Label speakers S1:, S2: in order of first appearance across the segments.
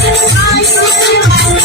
S1: I'm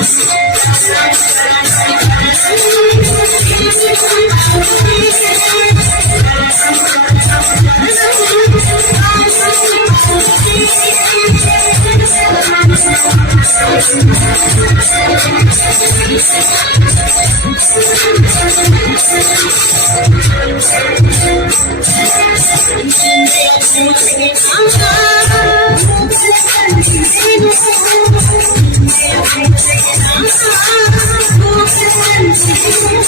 S1: I'm sorry.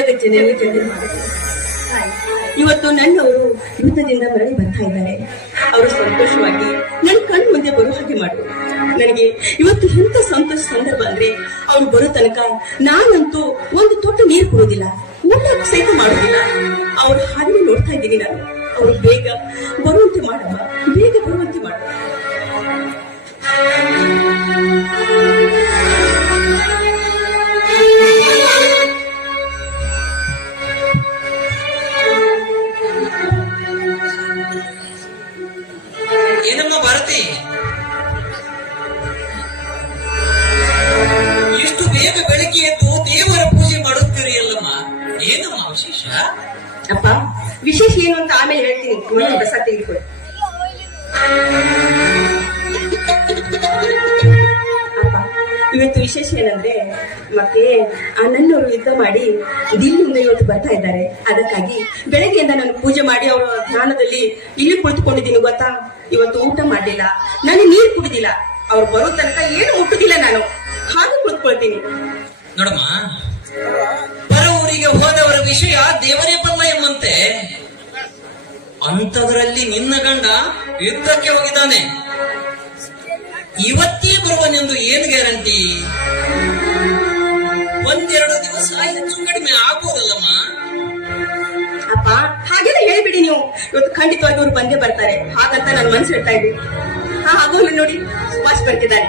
S1: Jagan ಇವತ್ತು ನನ್ನವರು ಯುದ್ಧದಿಂದ ಮರಳಿ ಬರ್ತಾ ಇದ್ದಾರೆ. ಅವರು ಸಂತೋಷವಾಗಿ ನನ್ನ ಕಣ್ಣು ಮುಂದೆ ಬರೋ ಹಾಗೆ ಮಾಡು ನನಗೆ ಇವತ್ತು ಎಂತ ಸಂತೋಷ ಸಂದರ್ಭ ಅಂದ್ರೆ, ಅವ್ರು ಬರೋ ತನಕ ನಾನಂತೂ ಒಂದು ತೊಟ್ಟು ನೀರು ಕೊಡೋದಿಲ್ಲ. ಊಟ ಸಹಿತ ಮಾಡೋದಿಲ್ಲ. ಅವ್ರ ಹಾಗೆ ನೋಡ್ತಾ ಇದ್ದೀನಿ ನಾನು. ಅವ್ರು ಬೇಗ ಬರುವಂತೆ ಮಾಡಮ್ಮ. ಬೇಗ ಬರುವಂತೆ ಮಾಡು. ಅಪ್ಪ, ವಿಶೇಷ ಏನು ಅಂತ ಆಮೇಲೆ ಹೇಳ್ತೀನಿ. ಪ್ರಸಾದ ತೆಗೆದುಕೊಳ್ಳಿ ಅಪ್ಪ, ಇವತ್ತು ವಿಶೇಷ ಏನಂದ್ರೆ, ಮತ್ತೆ ಅಣ್ಣನವರು ಯುದ್ಧ ಮಾಡಿ ದಿಲ್ಲಿಯಿಂದ ಇವತ್ತು ಬರ್ತಾ ಇದ್ದಾರೆ. ಅದಕ್ಕಾಗಿ ಬೆಳಗ್ಗೆಯಿಂದ ನಾನು ಪೂಜೆ ಮಾಡಿ ಅವರ ಧ್ಯಾನದಲ್ಲಿ ಇಲ್ಲಿ ಕುಳಿತುಕೊಂಡಿದ್ದೀನಿ, ಗೊತ್ತಾ? ಇವತ್ತು ಊಟ ಮಾಡಲಿಲ್ಲ. ನಾನು ನೀರು ಕುಡಿದಿಲ್ಲ. ಅವ್ರು ಬರೋ ತನಕ ಏನು ಮುಟ್ಟುದಿಲ್ಲ ನಾನು. ಹಾಗೆ ಕುಳಿತುಕೊಳ್ತೀನಿ.
S2: ನೋಡಮ್ಮ ಊರಿಗೆ ಹೋದವರ ವಿಷಯ ದೇವರೇ ಬಲ್ಲ ಎಂಬಂತೆ. ಅಂಥದ್ರಲ್ಲಿ ನಿನ್ನ ಗಂಡ ಯುದ್ಧಕ್ಕೆ ಹೋಗಿದ್ದಾನೆ. ಇವತ್ತೇ ಬರುವನೆಂದು ಏನು ಗ್ಯಾರಂಟಿ? ಒಂದೆರಡು ದಿವಸ ಹೆಚ್ಚು ಕಡಿಮೆ ಆಗ್ಬೋದಲ್ಲಮ್ಮ?
S1: ಅಪ್ಪ, ಹಾಗೆಲ್ಲ ಹೇಳ್ಬಿಡಿ ನೀವು. ಇವತ್ತು ಖಂಡಿತವಾಗಿ ಇವ್ರು ಬಂದೇ ಬರ್ತಾರೆ. ಹಾಗಂತ ನಾನು ಮನ್ಸು ಹೇಳ್ತಾ ಇದ್ದೀನಿ ಹಾ ನೋಡಿ ಸುಭಾಷ್ ಬರ್ತಿದ್ದಾರೆ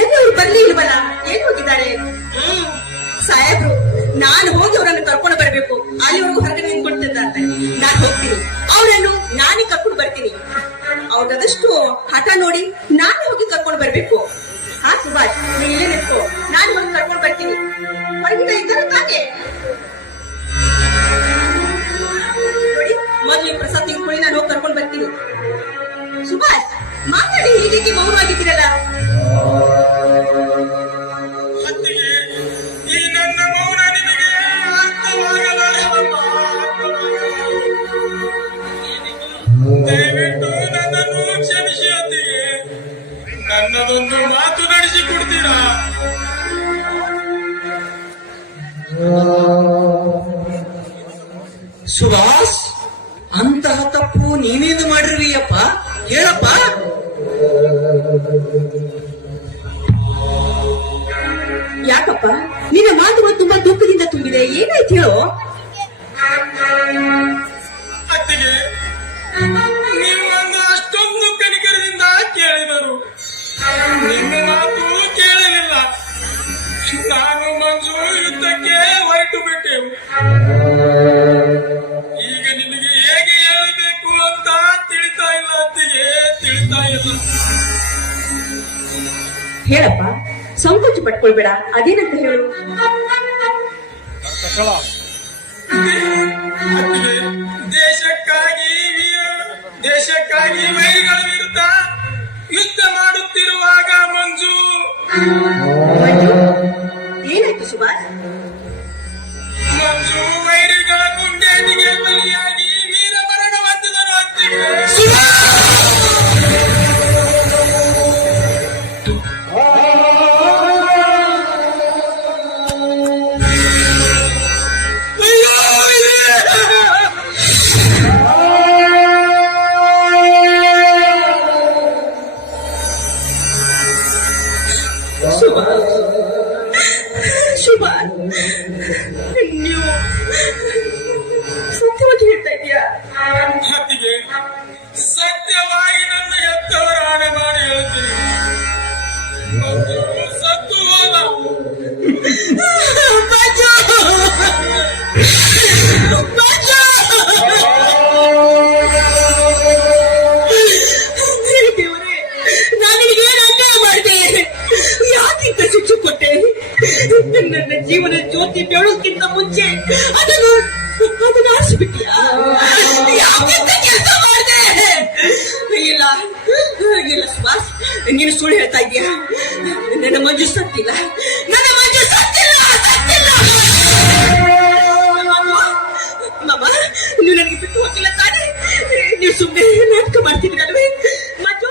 S1: ಎಲ್ಲಿ ಅವ್ರು ಬರ್ಲಿ ಇಲ್ವಲ್ಲ ಏನ್ ಹೋಗಿದ್ದಾರೆ? ಹ್ಮ್, ಸಾಹೇಬ್ರು, ನಾನು ಹೋಗಿ ಅವರನ್ನು ಕರ್ಕೊಂಡು ಬರ್ಬೇಕು. ಅಲ್ಲಿವರೆಗೂ ಹೊರಗಡೆ ನಿಂತ್ಕೊಳ್ತಿದ್ದಾರೆ. ನಾನು ಹೋಗ್ತೀನಿ. ಅವರನ್ನು ನಾನೇ ಕರ್ಕೊಂಡು ಬರ್ತೀನಿ. ಅವ್ರ ಅವ್ರದಷ್ಟು ಹಠ ನೋಡಿ ನಾನೇ ಹೋಗಿ ಕರ್ಕೊಂಡು ಬರ್ಬೇಕು. ಹಾ, ಸುಭಾಷ್ ನೀ ಇಲ್ಲೇ ನಿಂತ್ಕೋ. ನಾನು ಹೋಗಿ ಕರ್ಕೊಂಡು ಬರ್ತೀನಿ. ಹೊರಗಿನ ಇದ್ದಾರೆ ತಾನೆ ನೋಡಿ, ಮೊದ್ಲು ಪ್ರಸಾದ್ ತೆಗೆದುಕೊಳ್ಳಿ ನಾನು ಹೋಗಿ ಕರ್ಕೊಂಡು ಬರ್ತೀನಿ. ಸುಭಾಷ್, ಮಾತಾಡಿ ಹೀಗೆ ಮೌನವಾಗಿದ್ದೀರಲ್ಲ.
S3: ನನ್ನದೊಂದು ಮಾತು ನಡೆಸಿ ಕೊಡ್ತೀರಾ
S2: ಸುಭಾಷ್, ಅಂತಹ ತಪ್ಪು ನೀನೇನು ಮಾಡಿರುವಿಯಪ್ಪ ಹೇಳಪ್ಪ.
S1: ಯಾಕಪ್ಪ? ನಿನ್ನ ಮಾತುಗಳು ತುಂಬಾ ದುಃಖದಿಂದ ತುಂಬಿದೆ. ಏನಾಯ್ತು ಹೇಳು?
S3: ಯುದ್ಧಕ್ಕೆ ಹೊರಟು ಬಿಟ್ಟೆವು ಈಗ ನಿಮಗೆ ಹೇಗೆ ಹೇಳಬೇಕು ಅಂತ ತಿಳಿತಾ ಇಲ್ಲ ಅತ್ತಿಗೆ ತಿಳಿತಾ ಇಲ್ಲ.
S1: ಹೇಳಪ್ಪ ಸಂಕೋಚ ಪಟ್ಕೊಳ್ಬೇಡ ಅದೇನಂತ ಹೇಳು?
S3: ಅತ್ತಿಗೆ ದೇಶಕ್ಕಾಗಿ ವೀರ- ದೇಶಕ್ಕಾಗಿ ವೈರಿಗಳ ವಿರುದ್ಧ ಯುದ್ಧ ಮಾಡುತ್ತಿರುವಾಗ ಮಂಜು.
S1: ಮಂಜು? ಏನಾಯ್ತು ಸುಭಾಷ್
S3: ವೈರಿಗಳ ಗುಂಡೇಟಿಗೆ ಬಲಿಯಾಗಿ
S1: ಸತ್ಯವಾಗಿ
S3: ನನ್ನ ಹೆತ್ತವರ ಆಣೆ ಮಾಡಿ ಹೇಳ್ತೀನಿ.
S1: ಕೊಟ್ಟೆ? ನನ್ನ ಜೀವನ ಜ್ಯೋತಿ ಬೆಳೋಕ್ಕಿಂತ ಮುಂಚೆ ಅದನ್ನು ಅದನ್ನು ಆರಿಸಿಬಿಟ್ಟಿಯಾ? ನೀನು ಸುಳ್ಳು ಹೇಳ್ತಾ ಇದೀಯಾ ನನ್ನ ಮಂಜು ಸತ್ತಿಲ್ಲ ನನ್ನ ಮಂಜು ಸತ್ತಿಲ್ಲ ಸತ್ತಿಲ್ಲ ಮಾಮ ನೀವು ನನಗೆ ಬಿಟ್ಟು ಹೋಗಿಲ್ಲ ತಾನೇ ನೀವು ಸುಮ್ಮನೆ ನಾಟಕ ಮಾಡ್ತಿದ್ದೀರಲ್ವೇ ಮಂಜು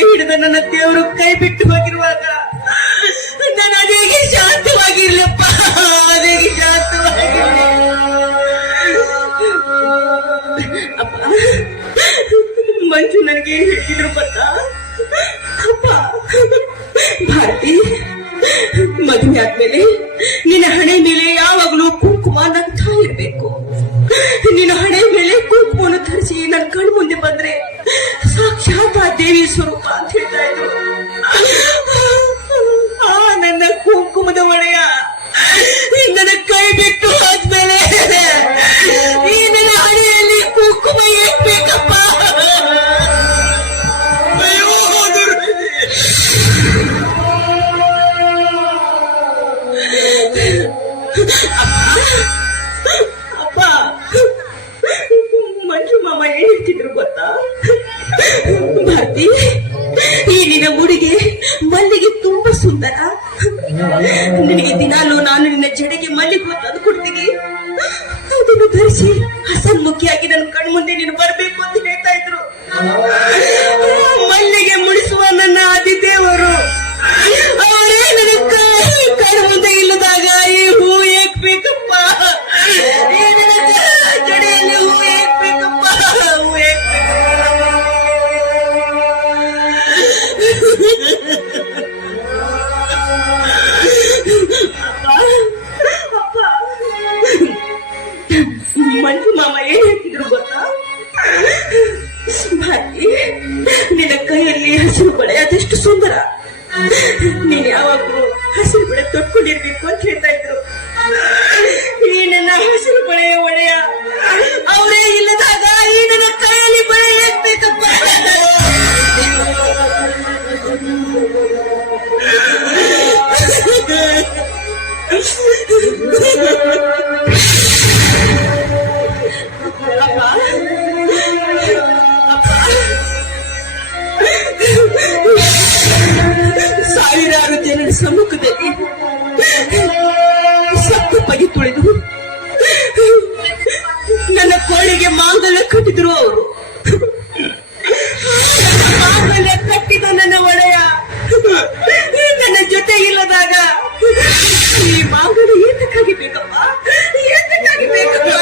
S1: ಹಿಡಿದ ನನ್ನ ದೇವರು ಕೈ ಬಿಟ್ಟು ಹೋಗಿರುವಾಗ ನಾನು ಅದೇಗೆ ಶಾಂತವಾಗಿರ್ಲಪ್ಪ ಅದೇಗೆ ಶಾಂತವಾಗಿ ಮಂಜು ನನಗೆ ಹೇಳಿದ್ರು ಗೊತ್ತಾ? ಅಪ್ಪ, ಭಾರತಿ, ಮದುವೆ ಆದ್ಮೇಲೆ ನಿನ್ನ ಹಣೆ ಮೇಲೆ ಯಾವಾಗಲೂ ಕುಂಕುಮ ನಗ್ತಾ ಇರ್ಬೇಕು. ನಿನ್ನ ಹಣೆ ಮೇಲೆ ಕುಂಕುಮವನ್ನು ಧರಿಸಿ ನನ್ನ ಕಣ್ಣು ಮುಂದೆ ಬಂದ್ರೆ ಸಾಕ್ಷಾತ್ ಆ ದೇವಿ ಸ್ವರೂಪ ಅಂತ ಹೇಳ್ತಾ ಇದ್ರು. ಆ ನನ್ನ ಕುಂಕುಮದ ಒಡೆಯ. ನನ್ನ ನಿನಗೆ ದಿನಾಲು ನಾನು ನಿನ್ನ ಜಡೆಗೆ ಮಲ್ಲಿಗೆ ತಂದು ಕೊಡ್ತೀನಿ ಅದನ್ನು ಧರಿಸಿ ಹಸನ್ಮುಖಿಯಾಗಿ ನನ್ನ ಕಣ್ಮುಂದೆ ನೀನು ಬರಬೇಕು ಅಂತ ಹೇಳ್ತಾ ಇದ್ರು. ಕೋಳಿಗೆ ಮಾಂಗಲ್ಯ ಕಟ್ಟಿದ್ರು ಅವರು. ಮಾಂಗಲ್ಯ ಕಟ್ಟಿದ ನನ್ನ ಒಡೆಯ. ನನ್ನ ಜೊತೆ ಇಲ್ಲದಾಗ ಈ ಮಾಂಗಲ್ಯ ಏತಕ್ಕಾಗಿ ಬೇಕಪ್ಪ? ಏತಕ್ಕಾಗಿ ಬೇಕಪ್ಪ?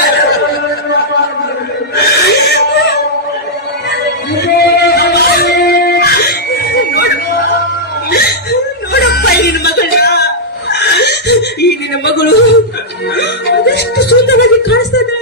S1: ನೋಡಪ್ಪ. ನಿನ್ನ ಮಗಳ ಈ ನಿನ್ನ ಮಗಳು ಅದೆಷ್ಟು ಸುಂದರವಾಗಿ ಕಾಣಿಸ್ತಾ ಇದ್ದಾಳೆ.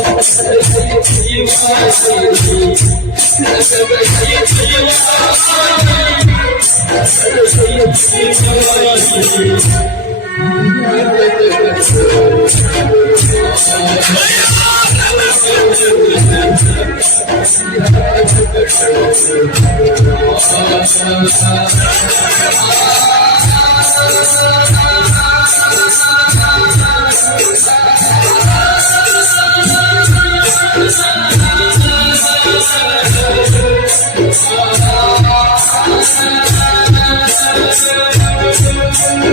S1: ಆಗ್ಬಿಟ್ಟೆ ಅಪ್ಪ
S3: ಆ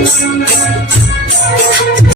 S3: Peace.